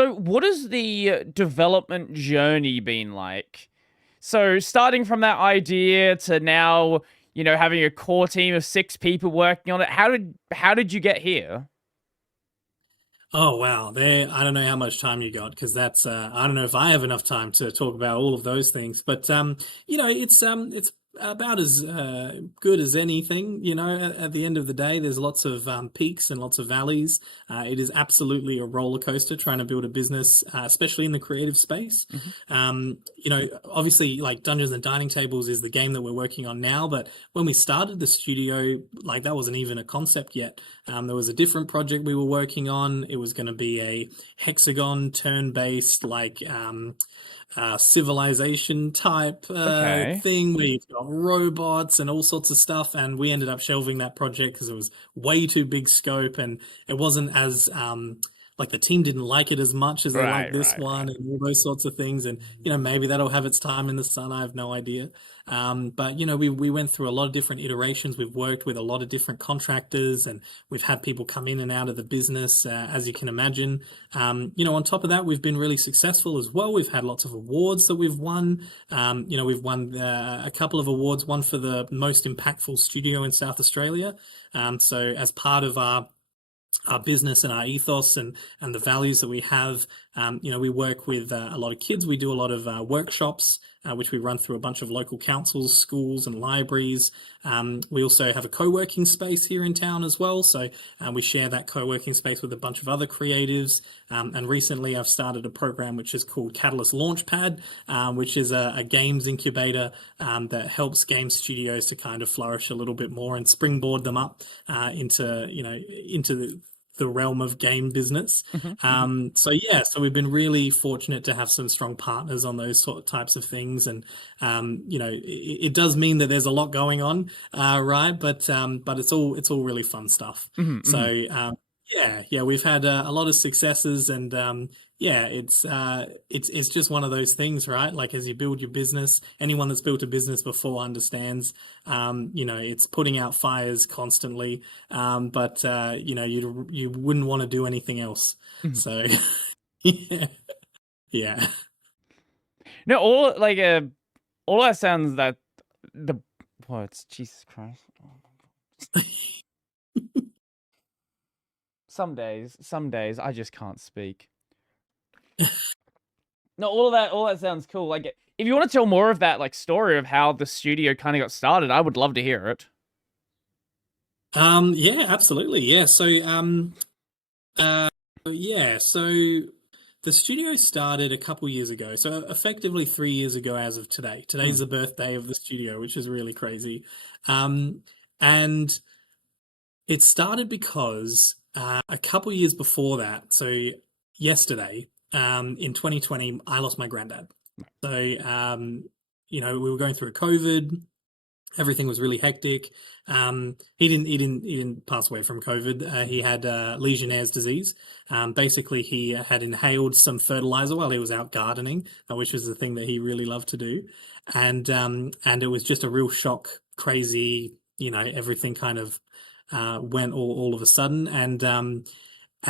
So, what has the development journey been like? So, starting from that idea to now, having a core team of 6 people working on it. How did you get here? Oh wow, there. I don't know how much time you got because that's. I don't know if I have enough time to talk about all of those things. But it's about as good as anything. At the end of the day, there's lots of peaks and lots of valleys. It is absolutely a roller coaster trying to build a business, especially in the creative space. Mhm. Obviously, like Dungeons and Dining Tables is the game that we're working on now. But when we started the studio, like that wasn't even a concept yet. There was a different project we were working on. It was going to be a hexagon turn-based, like civilization type Okay. thing where you've got robots and all sorts of stuff. And we ended up shelving that project because it was way too big scope and it wasn't as like the team didn't like it as much as they liked Right, this right, one right. and all those sorts of things. And maybe that'll have its time in the sun. I have no idea. But we went through a lot of different iterations. We've worked with a lot of different contractors, and we've had people come in and out of the business, as you can imagine. On top of that, we've been really successful as well. We've had lots of awards that we've won. We've won a couple of awards, one for the most impactful studio in South Australia. So as part of our business and our ethos and the values that we have. We work with a lot of kids. We do a lot of workshops, which we run through a bunch of local councils, schools, and libraries. We also have a co-working space here in town as well. So we share that co-working space with a bunch of other creatives. And recently, I've started a program which is called Catalyst Launchpad, which is a games incubator that helps game studios to kind of flourish a little bit more and springboard them up into the realm of game business. Mhm, mhm. So we've been really fortunate to have some strong partners on those sort of types of things, and it does mean that there's a lot going on, right? But it's all really fun stuff. Mhm, mhm. So we've had a lot of successes, and yeah, it's just one of those things, right? Like as you build your business, anyone that's built a business before understands, it's putting out fires constantly, but you wouldn't want to do anything else. Mhm. So yeah, yeah. No, all that sounds that the what? Jesus Christ. Some days I just can't speak. No, all that sounds cool. Like, if you want to tell more of that, like, story of how the studio kind of got started, I would love to hear it. Yeah, absolutely. So the studio started a couple years ago. So effectively 3 years ago as of today. Today's Mm. the birthday of the studio, which is really crazy. Um, and it started because a couple years before that, so yesterday, in 2020, I lost my granddad. So, we were going through COVID. Everything was really hectic. He didn't pass away from COVID. He had Legionnaire's disease. Basically, he had inhaled some fertilizer while he was out gardening, which was the thing that he really loved to do, and it was just a real shock, crazy. Everything kind of went all of a sudden, and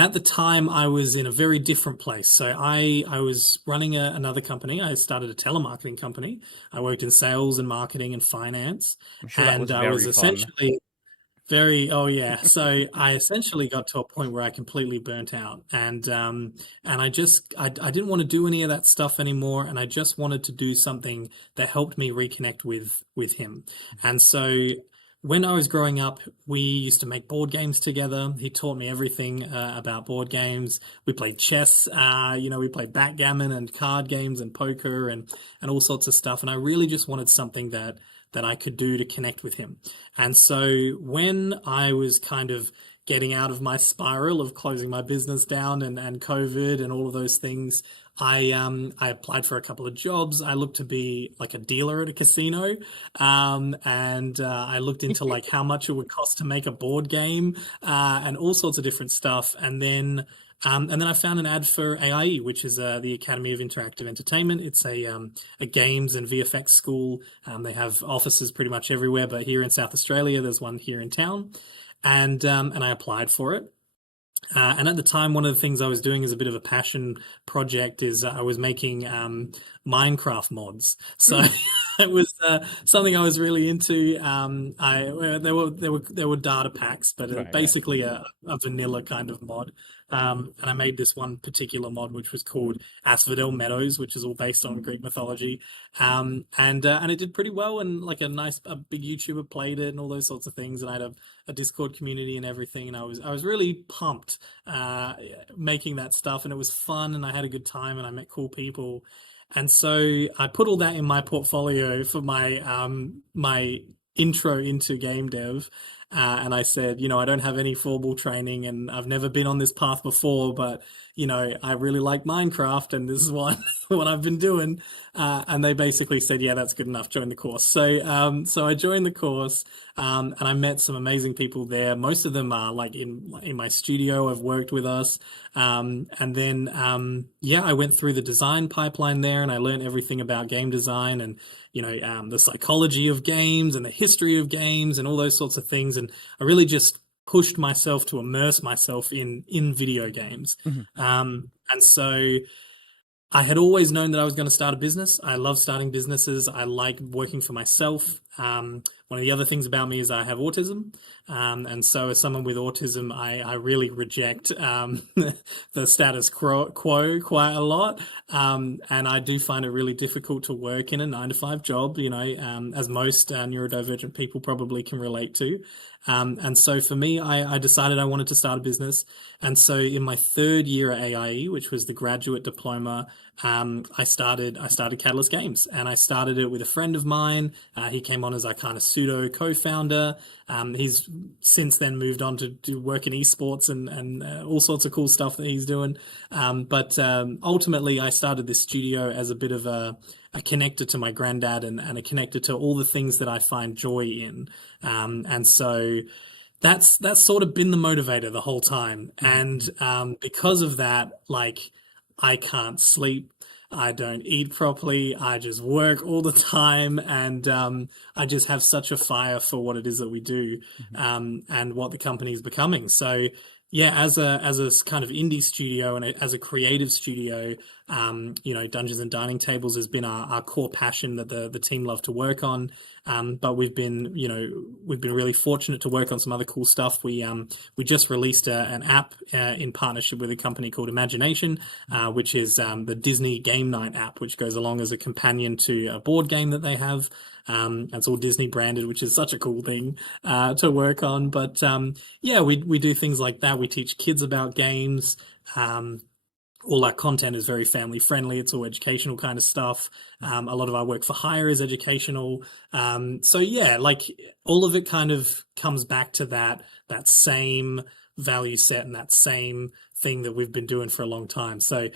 at the time, I was in a very different place. So I was running another company. I started a telemarketing company. I worked in sales and marketing and finance, I'm sure that and was I was very fun. essentially oh yeah. So I essentially got to a point where I completely burnt out, and I didn't want to do any of that stuff anymore, and I just wanted to do something that helped me reconnect with him. And so when I was growing up, we used to make board games together. He taught me everything about board games. We played chess, we played backgammon and card games and poker and all sorts of stuff. And I really just wanted something that I could do to connect with him. And so when I was kind of getting out of my spiral of closing my business down and COVID and all of those things, I applied for a couple of jobs. I looked to be like a dealer at a casino, and I looked into like how much it would cost to make a board game, and all sorts of different stuff. And then I found an ad for AIE, which is the Academy of Interactive Entertainment. It's a games and VFX school. They have offices pretty much everywhere, but here in South Australia, there's one here in town, and I applied for it. And at the time, one of the things I was doing as a bit of a passion project is I was making Minecraft mods. So Mm, it was something I was really into. There were data packs, but right, right. basically a vanilla kind of mod. And I made this one particular mod, which was called Asphodel Meadows, which is all based on Greek mythology. And it did pretty well, and like a big YouTuber played it, and all those sorts of things. And I had a Discord community and everything, and I was really pumped uh, making that stuff, and it was fun, and I had a good time, and I met cool people, and so I put all that in my portfolio for my intro into game dev. And I said, I don't have any formal training and I've never been on this path before, but I really like Minecraft and this is what what I've been doing. And they basically said, yeah, that's good enough. Join the course. So I joined the course, and I met some amazing people there. Most of them are like in my studio. Have worked with us, and then yeah, I went through the design pipeline there, and I learned everything about game design and the psychology of games and the history of games and all those sorts of things. And I really just pushed myself to immerse myself in video games. Mhm, And so I had always known that I was going to start a business. I love starting businesses. I like working for myself. One of the other things about me is I have autism. And so, as someone with autism, I really reject the status quo quite a lot. And I do find it really difficult to work in a 9 to 5 job, as most neurodivergent people probably can relate to. And so, for me, I decided I wanted to start a business. And so, in my third year at AIE, which was the graduate diploma, I started Catalyst Games, and I started it with a friend of mine. He came on as our kind of pseudo co-founder. He's since then moved on to do work in esports and all sorts of cool stuff that he's doing. But ultimately, I started this studio as a bit of a connector to my granddad and a connector to all the things that I find joy in. And so that's sort of been the motivator the whole time. mhm, And mhm, because of that, like I can't sleep. I don't eat properly. I just work all the time, and I just have such a fire for what it is that we do, mhm, and what the company is becoming. So, yeah, as a kind of indie studio and as a creative studio, Dungeons and Dining Tables has been our core passion that the team love to work on. But we've been really fortunate to work on some other cool stuff. We just released an app in partnership with a company called Imagination, which is the Disney Game Night app, which goes along as a companion to a board game that they have. It's all Disney branded, which is such a cool thing to work on. But yeah, we do things like that. We teach kids about games. Um, all our content is very family friendly. It's all educational kind of stuff. mhm, A lot of our work for hire is educational. So yeah, like all of it kind of comes back to that same value set and that same thing that we've been doing for a long time. So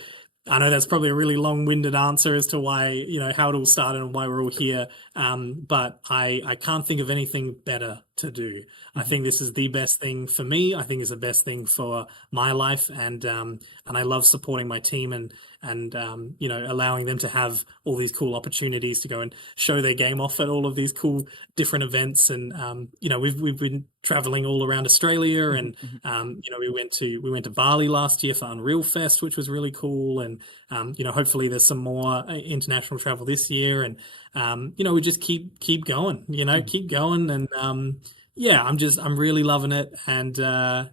I know that's probably a really long-winded answer as to why, how it all started and why we're all here. But I can't think of anything better to do. I mhm, think this is the best thing for me. I think it's the best thing for my life, and I love supporting my team and allowing them to have all these cool opportunities to go and show their game off at all of these cool different events. And we've been traveling all around Australia, mhm, and mhm, we went to Bali last year for Unreal Fest, which was really cool. And hopefully there's some more international travel this year, and we just keep going, mhm. keep going, and yeah, I'm really loving it, and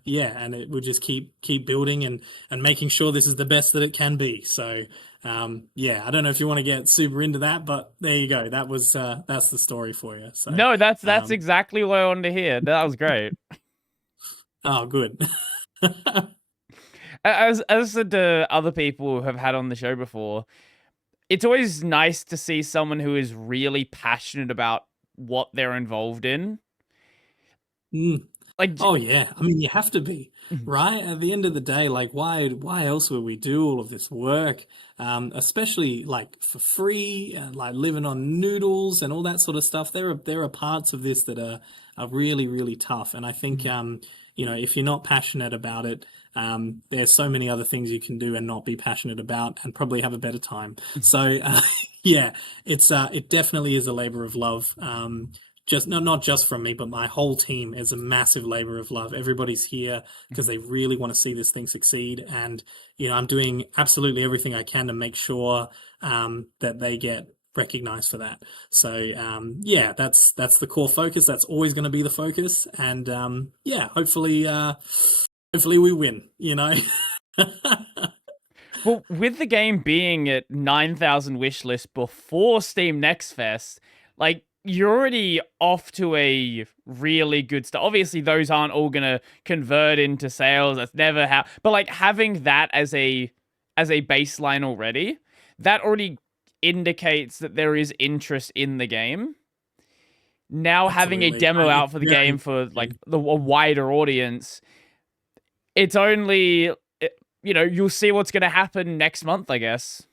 yeah, and it will just keep building and making sure this is the best that it can be. So yeah, I don't know if you want to get super into that, but there you go. That's the story for you. So No, that's um, exactly what I wanted to hear. That was great. oh, good. As I said to other people who have had on the show before, it's always nice to see someone who is really passionate about what they're involved in. Mm. Like, Oh yeah, I mean you have to be, mhm, right? At the end of the day, like why else would we do all of this work? Especially like for free, and like living on noodles and all that sort of stuff. There are parts of this that are really really tough, and I think mhm, if you're not passionate about it, there's so many other things you can do and not be passionate about, and probably have a better time. mhm, So yeah, it definitely is a labor of love. just not just from me, but my whole team is a massive labor of love. Everybody's here because Mhm. they really want to see this thing succeed, and I'm doing absolutely everything I can to make sure that they get recognized for that. So yeah, that's the core focus. That's always going to be the focus, and yeah, hopefully we win. Well, with the game being at 9,000 wish list before Steam Next Fest, like you're already off to a really good start. Obviously, those aren't all gonna convert into sales. That's never how. But like having that as a baseline already, that already indicates that there is interest in the game. Now having a Absolutely, demo it's out for the very game for like a wider audience, it's only you'll see what's going to happen next month, I guess.